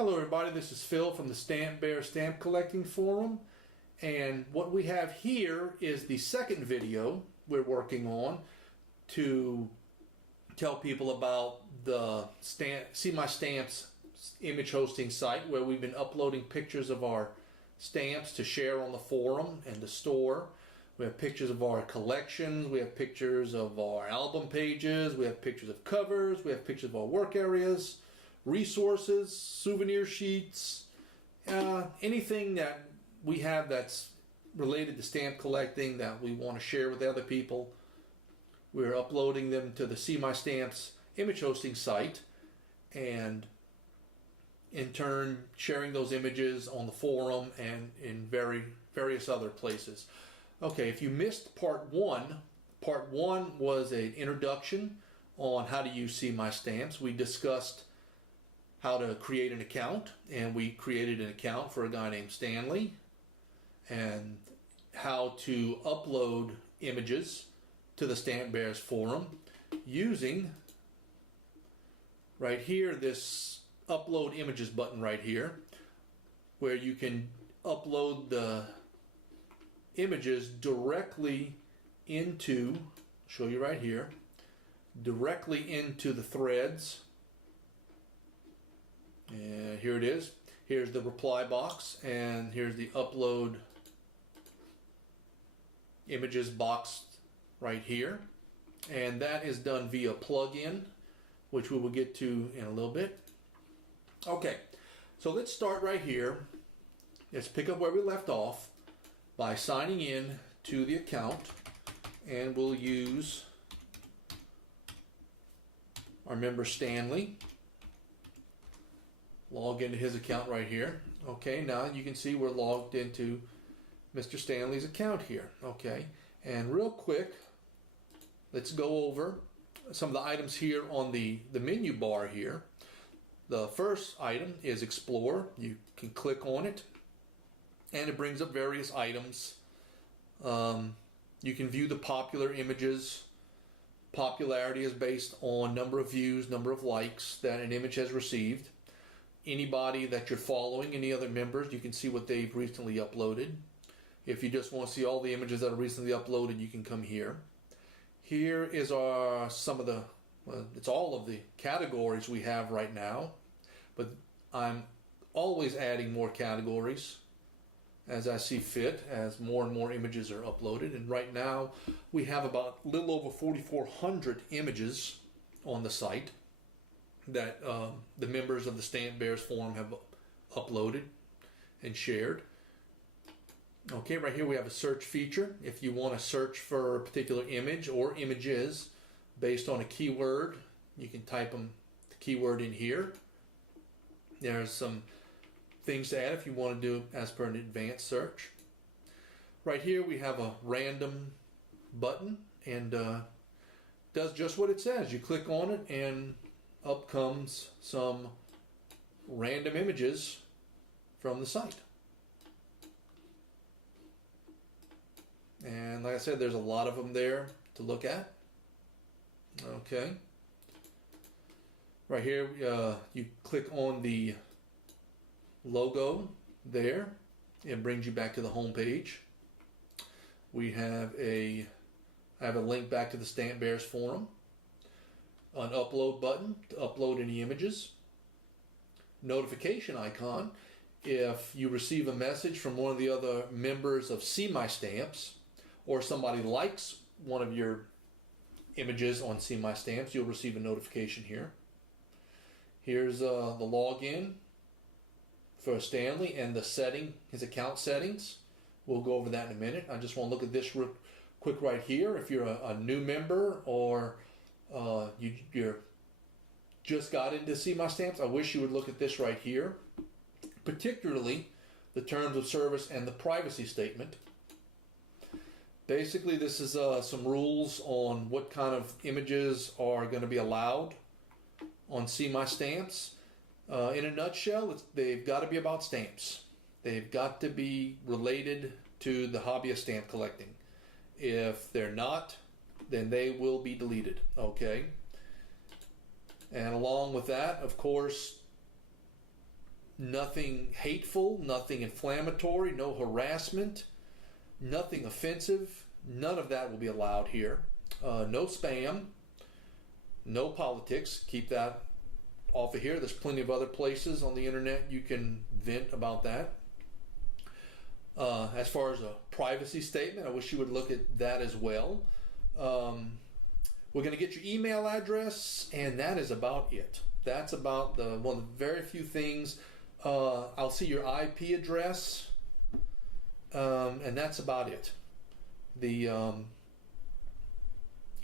Hello everybody, this is Phil from the Stamp Bear Stamp Collecting Forum, and what we have here is the second video we're working on to tell people about the See My Stamps image hosting site, where we've been uploading pictures of our stamps to share on the forum and the store. We have pictures of our collections, we have pictures of our album pages, we have pictures of covers, we have pictures of our work areas, resources, souvenir sheets, anything that we have that's related to stamp collecting that we want to share with other people. We're uploading them to the See My Stamps image hosting site, and in turn sharing those images on the forum and in various other places. Okay, if you missed part one was an introduction on how to use See My Stamps. We discussed how to create an account, and we created an account for a guy named Stanley, and how to upload images to the Stamp Bears forum using right here this upload images button right here, where you can upload the images directly into, show you right here, directly into the threads. And here it is. Here's the reply box, and here's the upload images box right here. And that is done via plugin, which we will get to in a little bit. Okay, so let's start right here. Let's pick up where we left off by signing in to the account, and we'll use our member Stanley. Log into his account right here. Okay, now you can see we're logged into Mr. Stanley's account here. Okay, and real quick, let's go over some of the items here on the menu bar here. The first item is Explore. You can click on it, and it brings up various items. You can view the popular images. Popularity is based on number of views, number of likes that an image has received. Anybody that you're following, any other members, you can see what they've recently uploaded. If you just want to see all the images that are recently uploaded, you can come here. Here is some of the, it's all of the categories we have right now, but I'm always adding more categories as I see fit, as more and more images are uploaded. And right now we have about a little over 4,400 images on the site that the members of the Stamp Bears forum have uploaded and shared. Okay, right here we have a search feature. If you want to search for a particular image or images based on a keyword, you can type the keyword in here. There's some things to add if you want to do as per an advanced search. Right here we have a random button, and does just what it says. You click on it and up comes some random images from the site. And like I said, there's a lot of them there to look at. Okay. Right here, you click on the logo there, it brings you back to the home page. I have a link back to the Stamp Bears forum. An upload button to upload any images. Notification icon if you receive a message from one of the other members of See My Stamps, or somebody likes one of your images on See My Stamps, you'll receive a notification here. Here's the login for Stanley and his account settings. We'll go over that in a minute. I just want to look at this real quick right here. If you're a new member, or you're just got into See My Stamps, I wish you would look at this right here, particularly the terms of service and the privacy statement. Basically, this is some rules on what kind of images are going to be allowed on See My Stamps. In a nutshell, they've got to be about stamps. They've got to be related to the hobby of stamp collecting. If they're not, then they will be deleted. Okay. And along with that, of course, Nothing hateful, nothing inflammatory, no harassment, nothing offensive. None of that will be allowed here. No spam, no politics. Keep that off of here. There's plenty of other places on the internet you can vent about that. As far as a privacy statement, I wish you would look at that as well. We're going to get your email address, and that is about it. That's about one of the very few things. I'll see your IP address, and that's about it.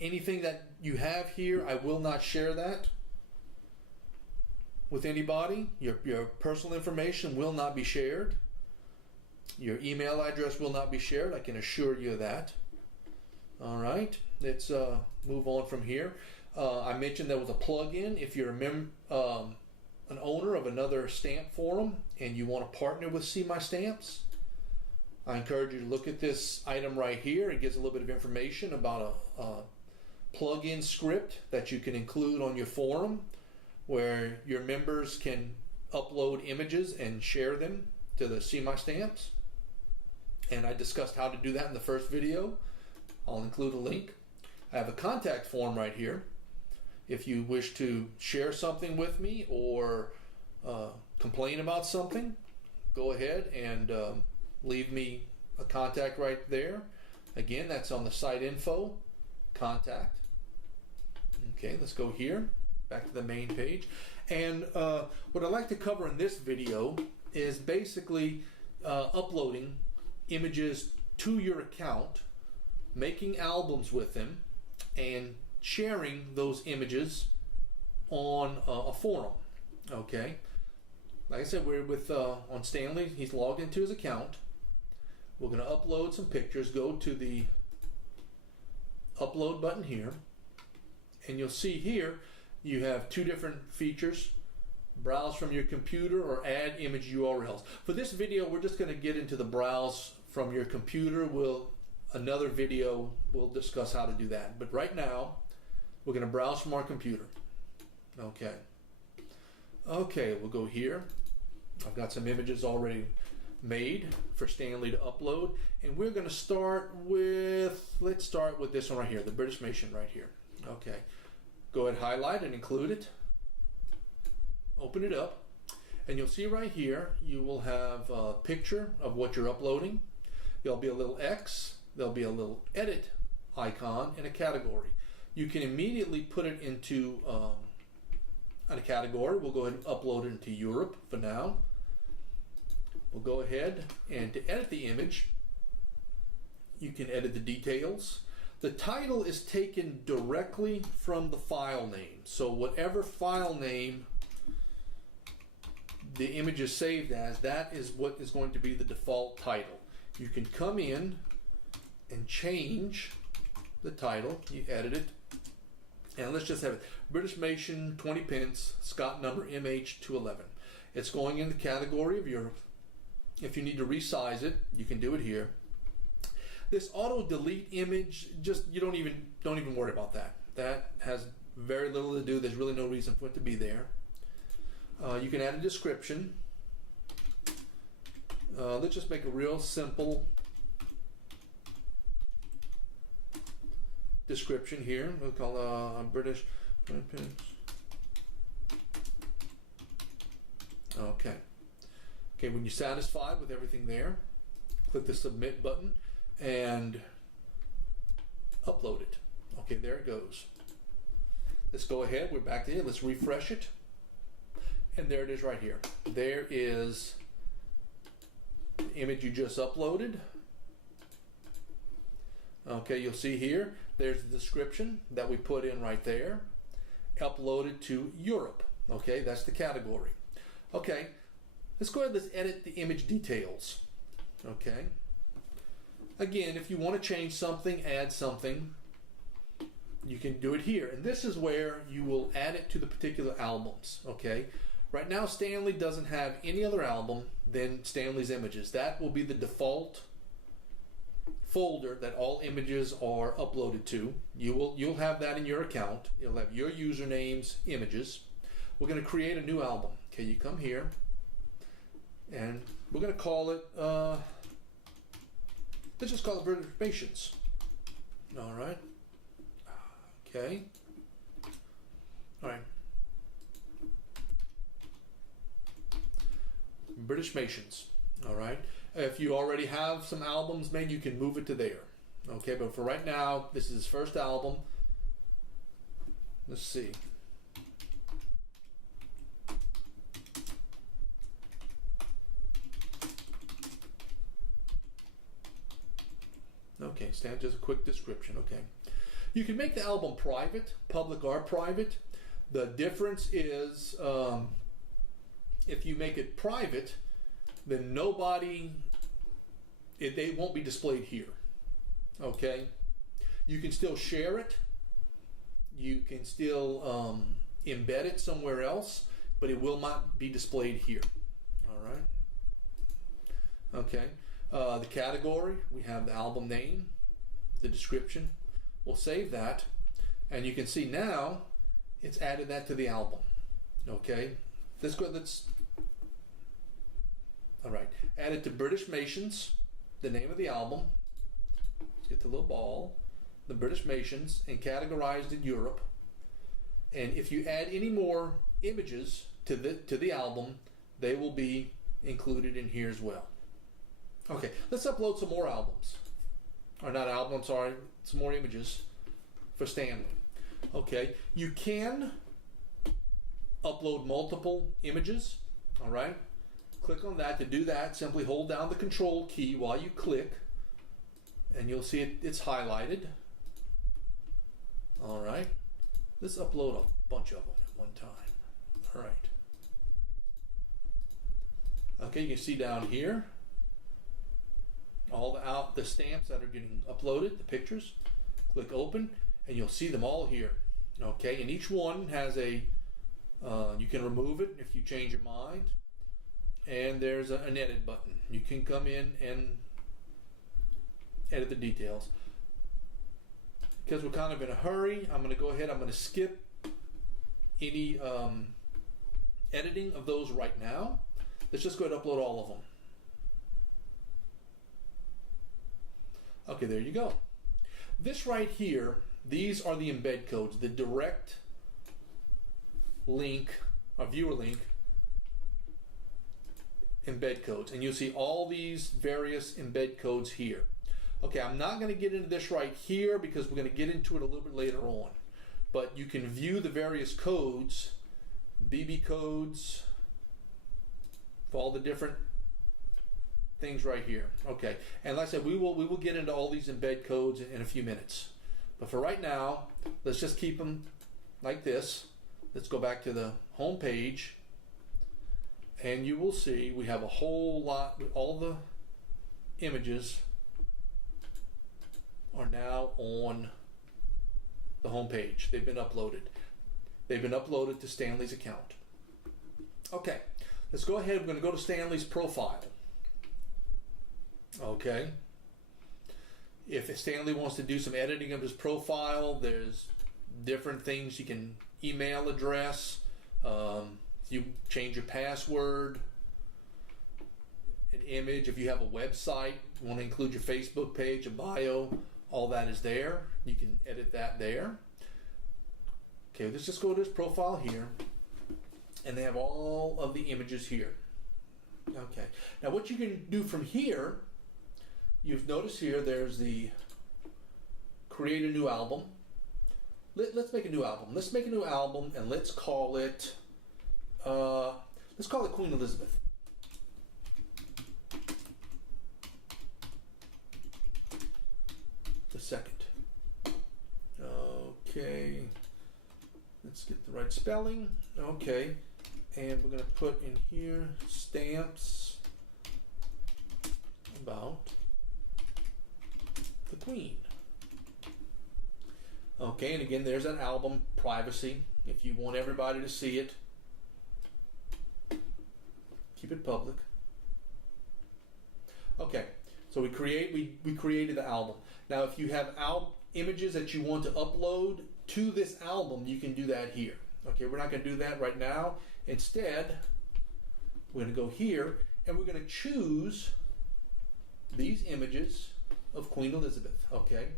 Anything that you have here, I will not share that with anybody. Your personal information will not be shared. Your email address will not be shared. I can assure you of that. All right, let's move on from here. I mentioned there was a plug-in. If you're an owner of another stamp forum and you want to partner with See My Stamps, I encourage you to look at this item right here. It gives a little bit of information about a plug-in script that you can include on your forum where your members can upload images and share them to the See My Stamps. And I discussed how to do that in the first video. I'll include a link. I have a contact form right here. If you wish to share something with me or complain about something, go ahead and leave me a contact right there. Again, that's on the site info, contact. Okay, let's go here, back to the main page. And what I'd like to cover in this video is basically uploading images to your account, making albums with them, and sharing those images on a forum. Okay, like I said, we're with on Stanley. He's logged into his account. We're going to upload some pictures. Go to the upload button here, and you'll see here you have two different features: browse from your computer or add image URLs. For this video, we're just going to get into the browse from your computer. Another video will discuss how to do that, but right now we're going to browse from our computer. Okay, we'll go here. I've got some images already made for Stanley to upload, and we're going to start with, let's start with this one right here, the British Mission right here. Okay, go ahead, highlight and include it. Open it up, and you'll see right here you will have a picture of what you're uploading. There'll be a little X, there'll be a little edit icon, and a category. You can immediately put it into a category. We'll go ahead and upload it into Europe for now. We'll go ahead, and to edit the image, you can edit the details. The title is taken directly from the file name. So whatever file name the image is saved as, that is what is going to be the default title. You can come in and change the title. You edit it, and let's just have it British Mission 20 pence, Scott number MH211. It's going in the category of Europe. If you need to resize it, you can do it here. This auto delete image, just don't even worry about that. That has very little to do. There's really no reason for it to be there. You can add a description. Let's just make a real simple description here. We'll call British. Okay. Okay, when you're satisfied with everything there, click the submit button and upload it. Okay, there it goes. Let's go ahead. We're back to here. Let's refresh it. And there it is right here. There is the image you just uploaded. Okay, you'll see here, there's the description that we put in right there. Uploaded to Europe. Okay, that's the category. Okay, let's go ahead, let's edit the image details. Okay. Again, if you want to change something, add something, you can do it here. And this is where you will add it to the particular albums. Okay. Right now, Stanley doesn't have any other album than Stanley's Images. That will be the default folder that all images are uploaded to. You'll have that in your account. You'll have your username's images. We're going to create a new album. Okay, you come here, And we're going to call it, let's just call it British Nations. All right. Okay. All right. British Nations. All right. If you already have some albums made, you can move it to there. Okay, but for right now, this is his first album. Let's see. Okay, Stan, just a quick description. Okay. You can make the album private, public or private. The difference is if you make it private, then they won't be displayed here. Okay? You can still share it. You can still embed it somewhere else, but it will not be displayed here. All right? Okay. The category, we have the album name, the description. We'll save that, and you can see now it's added that to the album. Okay, all right. Add it to British Nations, the name of the album. Let's get the little ball, the British Nations, and categorized in Europe. And if you add any more images to the album, they will be included in here as well. Okay, let's upload some more albums. Or not album, I'm sorry, some more images for Stanley. Okay, you can upload multiple images, all right? Click on that. To do that, simply hold down the control key while you click, and you'll see it's highlighted. All right, let's upload a bunch of them at one time. All right. Okay, you can see down here, all the stamps that are getting uploaded, the pictures. Click open and you'll see them all here. Okay, and each one has a you can remove it if you change your mind, and there's an edit button. You can come in and edit the details. Because we're kind of in a hurry, I'm going to go ahead, I'm going to skip any editing of those right now. Let's just go ahead and upload all of them. Okay, there you go. This right here, these are the embed codes, the direct link, or viewer link, embed codes. And you'll see all these various embed codes here. Okay, I'm not going to get into this right here because we're going to get into it a little bit later on. But you can view the various codes, BB codes, for all the different things right here. Okay, and like I said, we will get into all these embed codes in a few minutes. But for right now, let's just keep them like this. Let's go back to the home page, and you will see we have a whole lot. All the images are now on the home page. They've been uploaded. They've been uploaded to Stanley's account. Okay, let's go ahead. We're going to go to Stanley's profile. Okay. If Stanley wants to do some editing of his profile, there's different things. You can email address, you change your password, an image. If you have a website, you want to include your Facebook page, a bio, all that is there. You can edit that there. Okay, let's just go to his profile here, and they have all of the images here. Okay, now what you can do from here, you've noticed here there's the create a new album. Let's make a new album. Let's make a new album, and let's call it Queen Elizabeth. The second. Okay. Let's get the right spelling. Okay. And we're going to put in here stamps about the Queen. Okay, and again, there's that album privacy. If you want everybody to see it, keep it public. Okay, so we created the album. Now, if you have images that you want to upload to this album, you can do that here. Okay, we're not going to do that right now. Instead, we're going to go here, and we're going to choose these images of Queen Elizabeth, okay?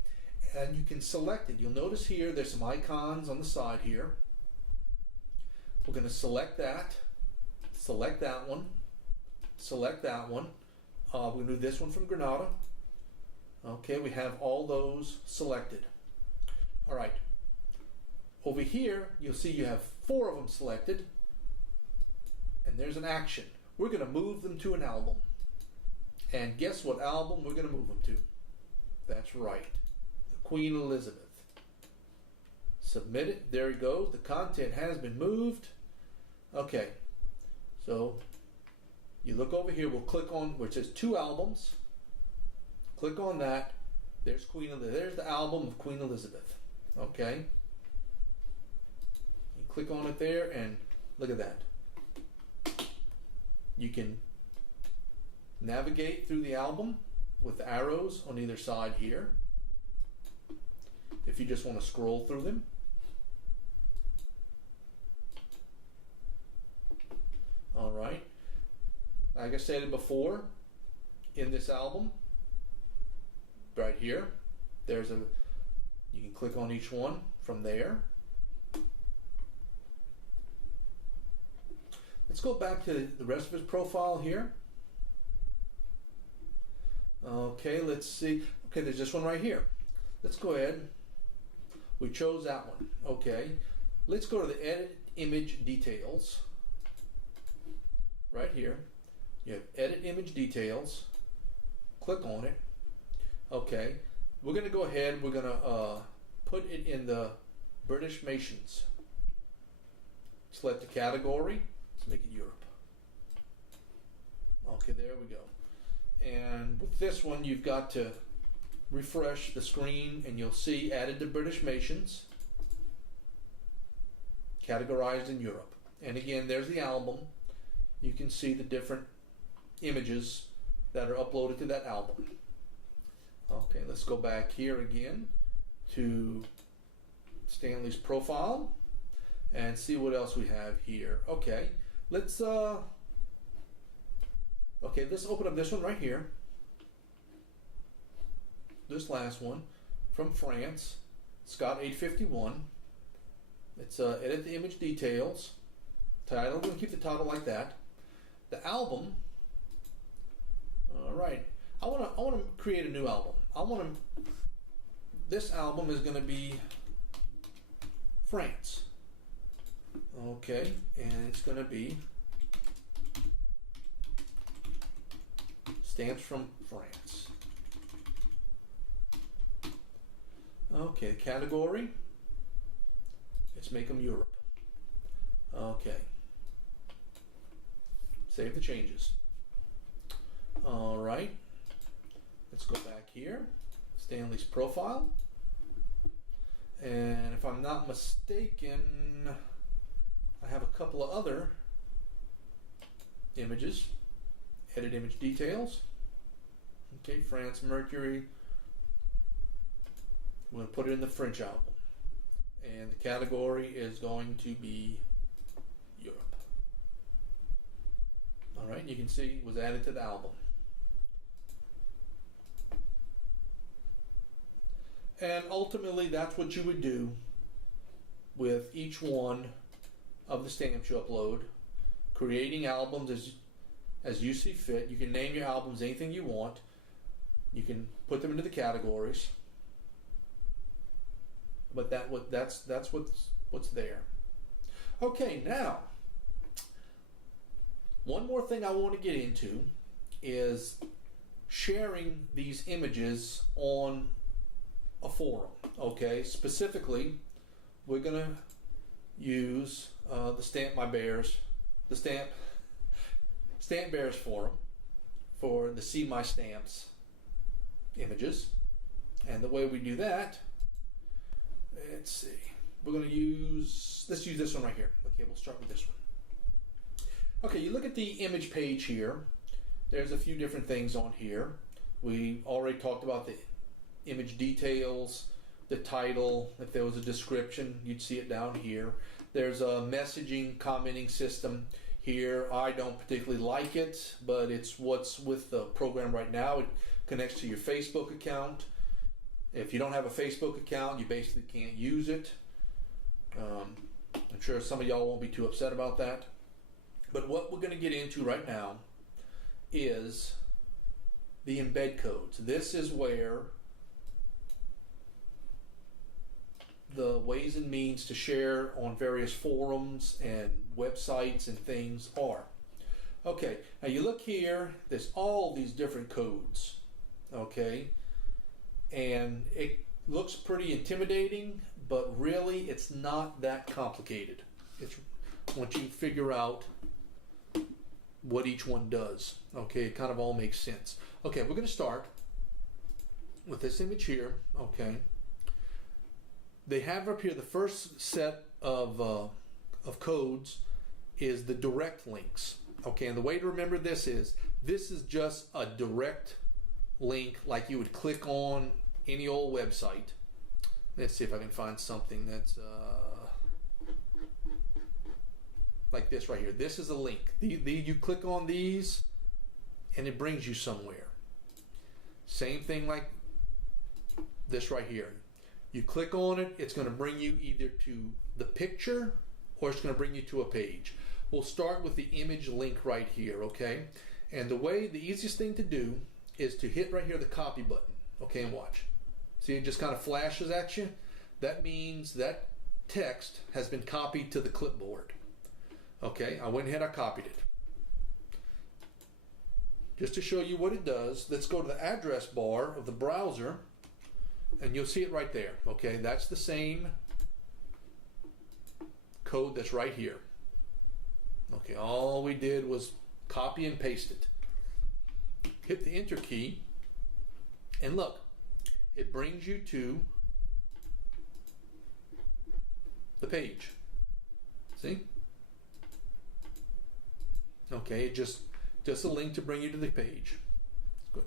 And you can select it. You'll notice here there's some icons on the side here. We're going to select that one, select that one. We're going to do this one from Granada. Okay, we have all those selected. All right. Over here, you'll see you have 4 of them selected, and there's an action. We're going to move them to an album. And guess what album we're going to move them to? That's right, the Queen Elizabeth. Submit it. There it goes. The content has been moved. Okay, so you look over here. We'll click on where it says 2 albums. Click on that. There's Queen Elizabeth. There's the album of Queen Elizabeth. Okay. You click on it there, and look at that. You can navigate through the album with arrows on either side here. If you just want to scroll through them. All right. Like I said before, in this album, right here, you can click on each one from there. Let's go back to the rest of his profile here. Okay, let's see. Okay, there's this one right here. Let's go ahead. We chose that one. Okay, let's go to the edit image details. Right here, you have edit image details. Click on it. Okay, we're going to go ahead. We're going to put it in the British nations. Select the category. Let's make it Europe. Okay, there we go. And with this one, you've got to refresh the screen, and you'll see added to British nations, categorized in Europe. And again, there's the album. You can see the different images that are uploaded to that album. Okay, let's go back here again to Stanley's profile and see what else we have here. Okay, let's open up this one right here. This last one from France, Scott 851. Let's edit the image details. Title, we're going to keep the title like that. The album. All right. I want to create a new album. This album is going to be France. Okay, and it's going to be stamps from France. Okay, category. Let's make them Europe. Okay. Save the changes. All right. Let's go back here. Stanley's profile. And if I'm not mistaken, I have a couple of other images. Edit image details. Okay, France Mercury. I'm going to put it in the French album. And the category is going to be Europe. All right, you can see it was added to the album. And ultimately, that's what you would do with each one of the stamps you upload, creating albums as you see fit. You can name your albums anything you want. You can put them into the categories. But that's what's there. Okay, now one more thing I want to get into is sharing these images on a forum. Okay, specifically, we're gonna use the Stamp Bears forum for the See My Stamps images. And the way we do that, let's see, let's use this one right here. Okay, we'll start with this one. Okay, you look at the image page here. There's a few different things on here. We already talked about the image details, the title. If there was a description, you'd see it down here. There's a messaging, commenting system. here. I don't particularly like it, but it's what's with the program right now. It connects to your Facebook account. If you don't have a Facebook account, you basically can't use it. I'm sure some of y'all won't be too upset about that. But what we're going to get into right now is the embed codes. This is where the ways and means to share on various forums and websites and things are. Okay, now you look here, there's all these different codes, okay? And it looks pretty intimidating, but really it's not that complicated. It's once you figure out what each one does, okay, it kind of all makes sense. Okay, we're going to start with this image here, okay? They have up here the first set of codes is the direct links, okay? And the way to remember this is just a direct link like you would click on any old website. Let's see if I can find something that's like this right here. This is a link. You click on these and it brings you somewhere. Same thing like this right here. You click on it, it's going to bring you either to the picture or it's going to bring you to a page. We'll start with the image link right here, okay? And the easiest thing to do is to hit right here the copy button, okay, and watch. See, it just kind of flashes at you. That means that text has been copied to the clipboard. Okay, I went ahead, I copied it. Just to show you what it does, let's go to the address bar of the browser and you'll see it right there. Okay, that's the same code that's right here. Okay, all we did was copy and paste it. Hit the enter key and look, it brings you to the page. See? Okay, it just a link to bring you to the page. Good.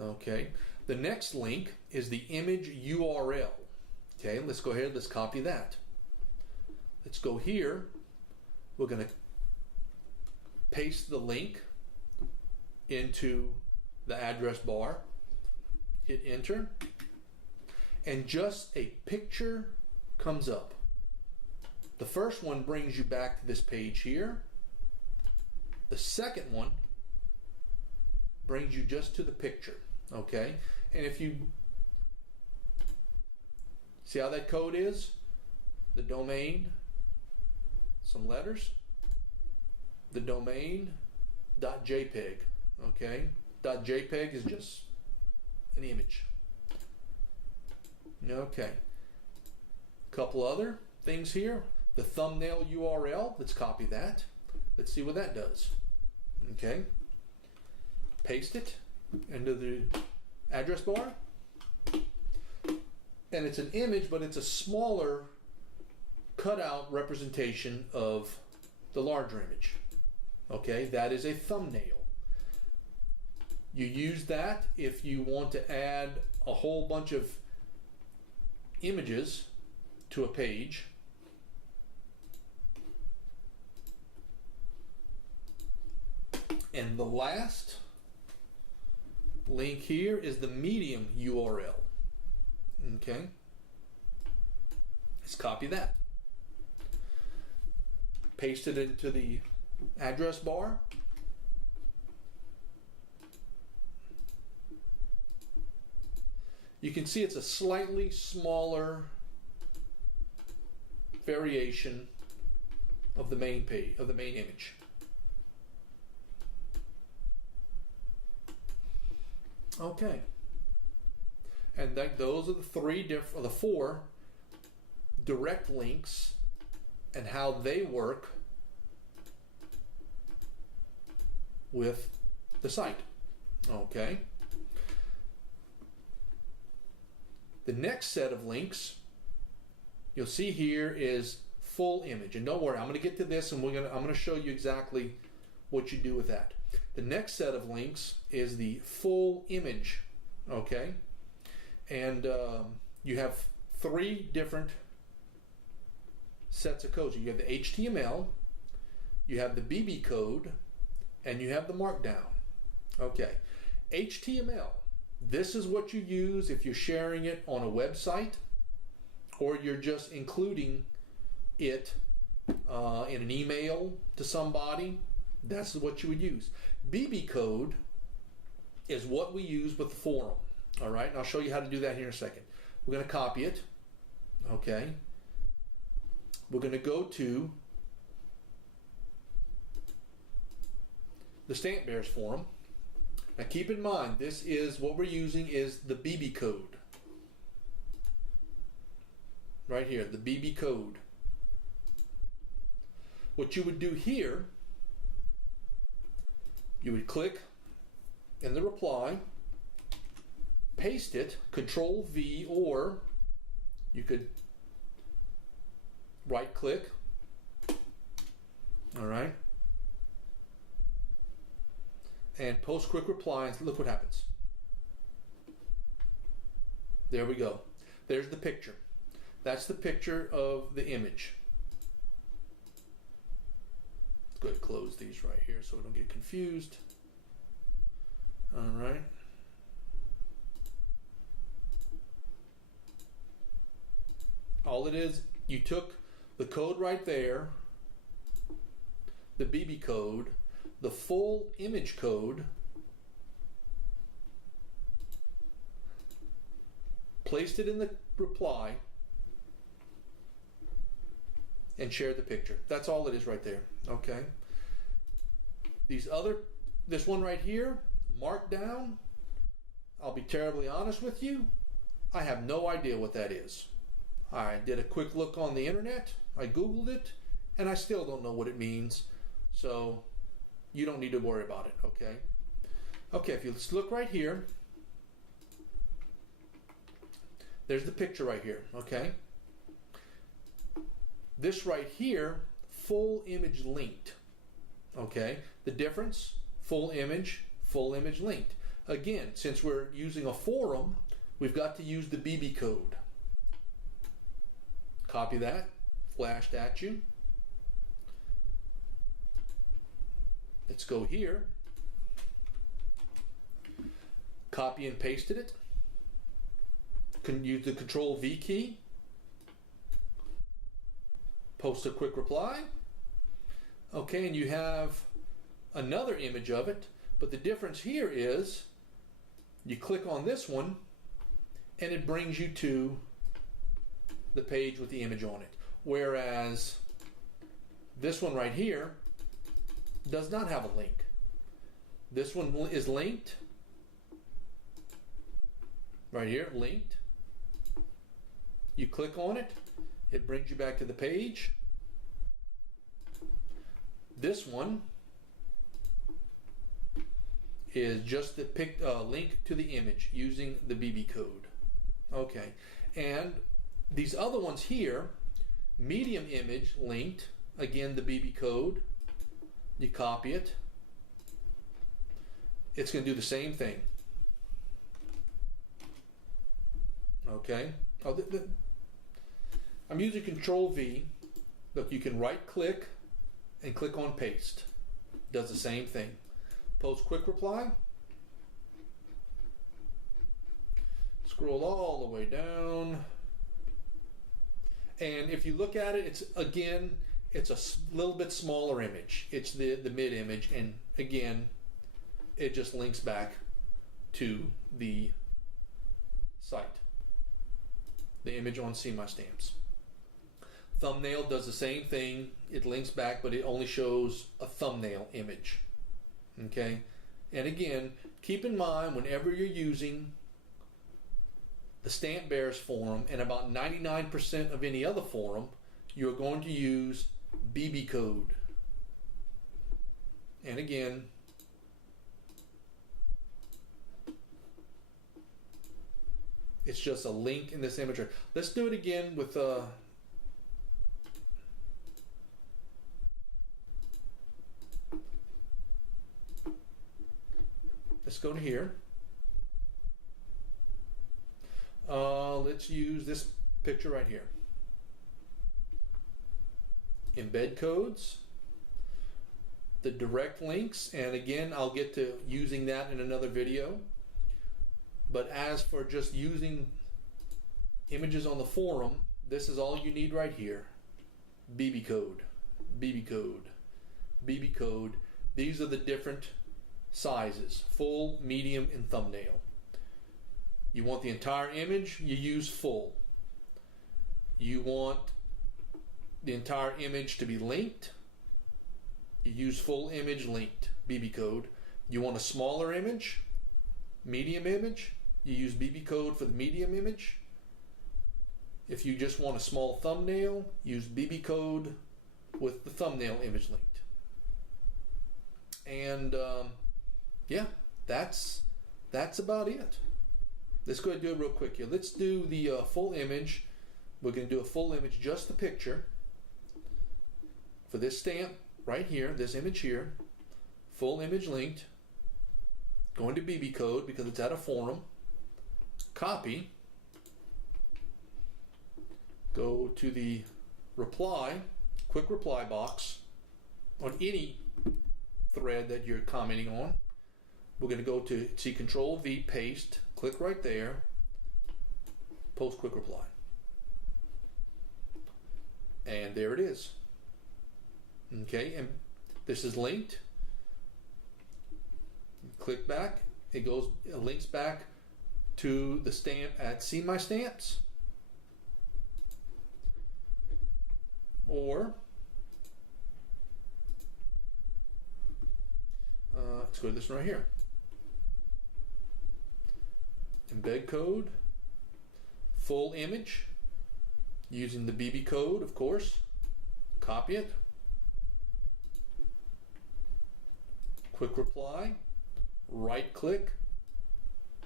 Okay, the next link is the image URL. Okay, let's go ahead, let's copy that. Let's go here. We're going to paste the link into the address bar. Hit enter. And just a picture comes up. The first one brings you back to this page here. The second one brings you just to the picture, okay? And if you see how that code is, the domain, some letters, the domain .jpg, okay? .jpg is just an image. Okay. Couple other things here. The thumbnail URL, let's copy that. Let's see what that does. Okay. Paste it into the address bar. And it's an image, but it's a smaller cutout representation of the larger image. Okay, that is a thumbnail. You use that if you want to add a whole bunch of images to a page. And the last link here is the medium URL. Okay, let's copy that. Paste it into the address bar. You can see it's a slightly smaller variation of the main page, of the main image. Okay, and those are the four direct links and how they work with the site. Okay. The next set of links you'll see here is full image, and don't worry, I'm going to get to this, and I'm going to show you exactly what you do with that. The next set of links is the full image, okay? And you have three different sets of codes. You have the HTML, you have the BB code, and you have the markdown. Okay, HTML, this is what you use if you're sharing it on a website or you're just including it in an email to somebody. That's what you would use. BB code is what we use with the forum. All right, and I'll show you how to do that here in a second. We're going to copy it. Okay. We're going to go to the Stamp Bears forum. Now keep in mind, this is what we're using is the BB code. Right here, the BB code. What you would do here, you would click in the reply, paste it, Control V, or you could right click. All right. And post quick reply, and look what happens. There we go. There's the picture. That's the picture of the image. Let's go ahead and close these right here so we don't get confused. All right. All it is, you took the code right there, the BB code, the full image code, placed it in the reply, and shared the picture. That's all it is right there. Okay. This one right here, Markdown, I'll be terribly honest with you, I have no idea what that is. I did a quick look on the internet, I Googled it, and I still don't know what it means. So you don't need to worry about it, okay? Okay, if you look right here, there's the picture right here, okay? This right here, full image linked, okay? The difference, full image linked. Again, since we're using a forum, we've got to use the BB code. Copy that, flashed at you. Let's go here. Copy and pasted it. Can use the Control V key. Post a quick reply. Okay, and you have another image of it, but the difference here is you click on this one and it brings you to the page with the image on it. Whereas this one right here does not have a link. This one is linked. Right here, linked. You click on it, it brings you back to the page. This one is just the link to the image using the BB code. Okay, and these other ones here, medium image linked, again the BB code. You copy it. It's going to do the same thing. Okay. I'm using Control V. Look, you can right click and click on paste. Does the same thing. Post quick reply. Scroll all the way down. And if you look at it, it's a little bit smaller image. It's the mid image, and again, it just links back to the site. The image on See My Stamps. Thumbnail does the same thing. It links back, but it only shows a thumbnail image. Okay? And again, keep in mind whenever you're using the Stamp Bears forum and about 99% of any other forum, you're going to use BB code. And again, it's just a link in this image. Let's do it again with let's go to here. Let's use this picture right here. embed codes, the direct links, and again, I'll get to using that in another video. But as for just using images on the forum, this is all you need right here. BB code, BB code, BB code. These are the different sizes: full, medium, and thumbnail. You want the entire image, you use full. You want the entire image to be linked, you use full image linked, BB code. You want a smaller image, medium image, you use BB code for the medium image. If you just want a small thumbnail, use BB code with the thumbnail image linked. And yeah, that's about it. Let's go ahead and do it real quick here. Let's do the full image. We're going to do a full image, just the picture. For this stamp right here, this image here, full image linked. Going to BB code because it's at a forum. Copy. Go to the reply, quick reply box on any thread that you're commenting on. We're going to go to see Control V, paste, click right there, post quick reply. And there it is. Okay, and this is linked. Click back, it links back to the stamp at See My Stamps. Or let's go to this one right here. Embed code, full image, using the BB code, of course. Copy it. Quick reply, right click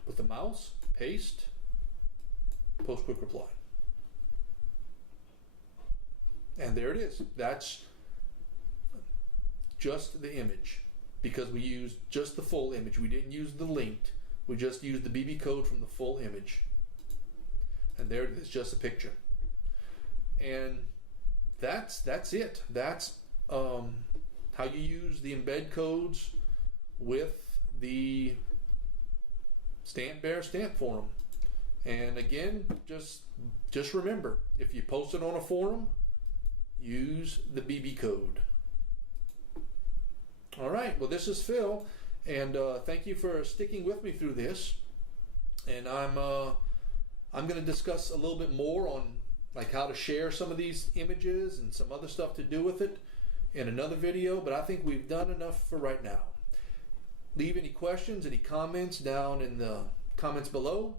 with the mouse, paste, post quick reply. And there it is. That's just the image, because we used just the full image. We didn't use the linked. We just used the BB code from the full image. And there it is, just a picture. And that's it. That's how you use the embed codes with the Stamp Bear Stamp Forum. And again, just remember, if you post it on a forum, use the BB code. All right, well, this is Phil, and thank you for sticking with me through this. And I'm going to discuss a little bit more on like how to share some of these images and some other stuff to do with it in another video, but I think we've done enough for right now. Leave any questions, any comments down in the comments below,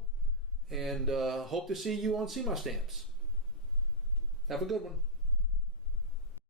and hope to see you on See My Stamps. Have a good one.